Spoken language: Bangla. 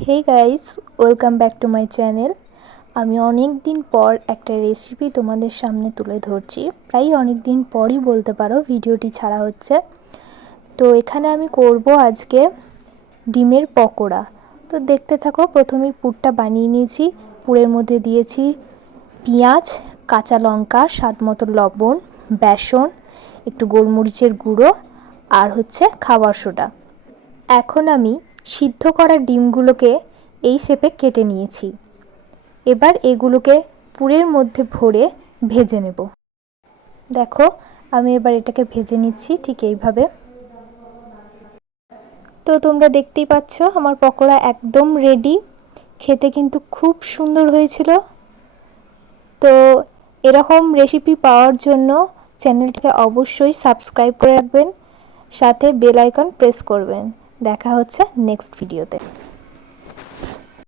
Hey guys welcome back to my channel. আমি অনেক দিন পর একটা রেসিপি তোমাদের সামনে তুলে ধরছি। প্রায় অনেক দিন পরই বলতে পারো ভিডিওটি ছাড়া হচ্ছে। তো এখানে আমি করব আজকে ডিমের পকোড়া। তো দেখতে থাকো। প্রথমেই পুরটা বানিয়ে নিয়েছি। পুরের মধ্যে দিয়েছি পেঁয়াজ, কাঁচা লঙ্কা, স্বাদ মতো লবণ, বেসন, একটু গোলমরিচের গুঁড়ো আর হচ্ছে খাবার সোডা। এখন আমি সিদ্ধ করা ডিমগুলোকে এই শেপে কেটে নিয়েছি। এবার এগুলোকে পুরের মধ্যে ভরে ভেজে নেব। দেখো আমি এবার এটাকে ভেজে নিচ্ছি ঠিক এইভাবে। তো তোমরা দেখতেই পাচ্ছ আমার পকোড়া একদম রেডি। খেতে কিন্তু খুব সুন্দর হয়েছিল। তো এরকম রেসিপি পাওয়ার জন্য চ্যানেলটাকে অবশ্যই সাবস্ক্রাইব করে রাখবেন, সাথে বেল আইকন প্রেস করবেন। দেখা হচ্ছে নেক্সট ভিডিওতে।